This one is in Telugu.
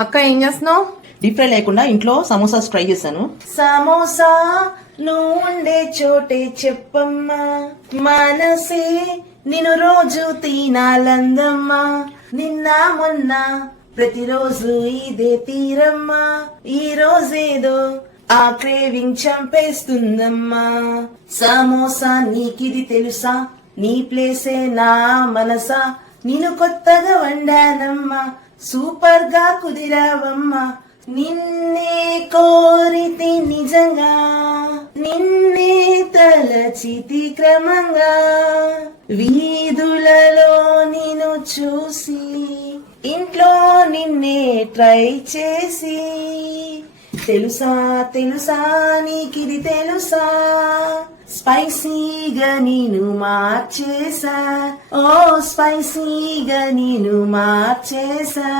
అక్క ఏం చేస్తున్నావు? డీప్ ఫ్రై లేకుండా ఇంట్లో సమోసాస్ ట్రై చేశాను. సమోసా నువ్వు ఉండే చోటే చెప్పమ్మా, మనసే నిన్ను రోజు తినాలందమ్మా, నిన్న మొన్న ప్రతిరోజు ఇదే తీరమ్మా, ఈ రోజేదో ఆ క్రేవింగ్ చంపేస్తుందమ్మా. సమోసా నీకిది తెలుసా, నీ ప్లేసే నా మనసా, నిన్ను కొత్తగా వండానమ్మా, సూపర్ గా కుదిరావమ్మా, నిన్నే కోరితే నిజంగా, నిన్నే తలచితి క్రమంగా, వీధులలో నిన్ను చూసి ఇంట్లో నిన్నే ట్రై చేసి, తెలుసా తెలుసా నీకిది తెలుసా, స్పైసీగా నేను మార్చేసా, ఓ స్పైసీగా నేను మార్చేసా.